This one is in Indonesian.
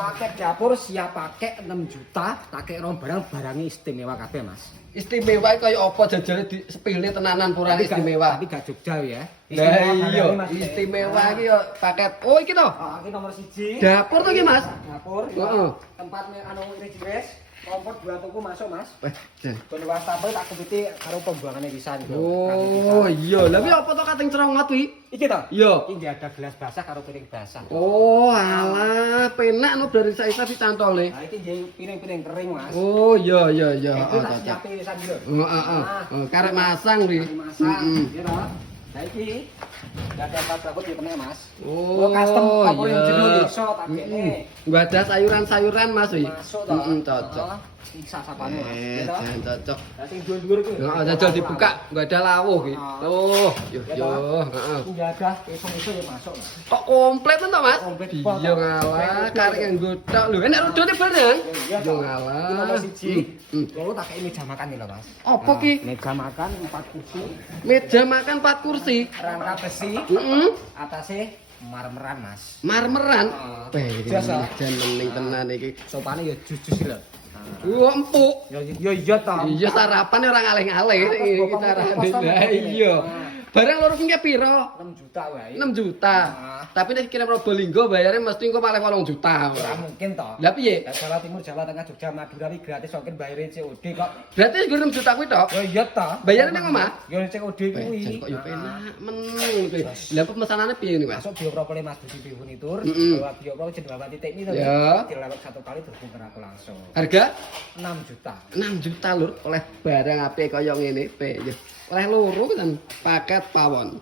Paket dapur siap pakai 6 juta, pakai barang-barangnya istimewa kabeh, Mas. Istimewa kaya apa jajale di sepele tenanan purane istimewa. Tapi gak Jogja ya. Lah iya, barangnya, Mas. istimewa iki yo paket. Oh iki to. Iki nomor 1. Dapur to iki, Mas. Dapur. Heeh. Tempatnya anu iris-iris, kompor buat tuku masuk, Mas. Jan. Ben wastafel tak kebiti karo pembuangane pisan yo. Oh iya, lha kuwi apa to kating cerongot kuwi? Iki to? Iya. Iki ada gelas basah karo piring basah. Oh, alah, penak no dari isa-isa dicantole. Nah, iki nggih piring-piring kering, Mas. Oh, iya iya iya. Itu Oh, tak cocok. siapin pisan lho. Heeh. Oh, karek masang kuwi. Dimasak, ya toh. Nah iki gak ada apa-apa di kene, Mas. Oh, custom kompor yang iya. jenuh iso tak kene. Gak ada sayuran-sayuran Mas wi. Masuk toh. Cocok. Bisa sapane, Mas. Ya toh. Jan cocok. Lah sing dhuwur-dhuwur kuwi. Heeh, jajal dibuka, gak ada lawuh iki. Oh, yo yo, heeh. Jadah iso-iso ya masuk, Mas. Kok komplit to, Mas? Komplit, Iya Pak. ngalah, karek yang godhok lho. Enak rodone bareng. Iya, Yo Pak. ngalah. Iki nomor 1. Hmm. Lalu tak kei meja makan nih lho, Mas. Apa ki? Meja makan 4 kursi, Meja makan 4 kursi. rangka besi, Heeh. atasnya marmeran, Mas. Marmeran. Heeh. Jan mening tenan iki. Sopane ya jus-jus lho. Empuk. Ya iya ta. Iya sarapan ora ngalih-ngalih Apa, iki Bapak, carane. kosong Lah begini? iya. Nah. Barang loro ki piro? 6 juta wae. 6 juta. Nah. Tapi nek kirim Probolinggo bayarnya mesti engko malah 8 juta. Ora mungkin toh. Lah piye? Jawa Timur, Jawa Tengah, Jogja, Madura iki gratis kok bayare COD kok. Berarti gue 6 juta kuwi tok. Ya iya ta. Bayarnya nang omah? Ya COD kuwi. Jan kok yo penak men kuwi. Lah pemesanane piye ngene, Mas? Masuk biopropole Mas Budi Bihunitur, Mm-mm. bawa biopropole jeneng Bapak Titik ini to. Ya. Dilewat 1 kali terhubung ke aku langsung. Harga 6 juta. 6 juta lur oleh barang apik kaya ngene. Pe, yo. Oleh loro kan paket pawon.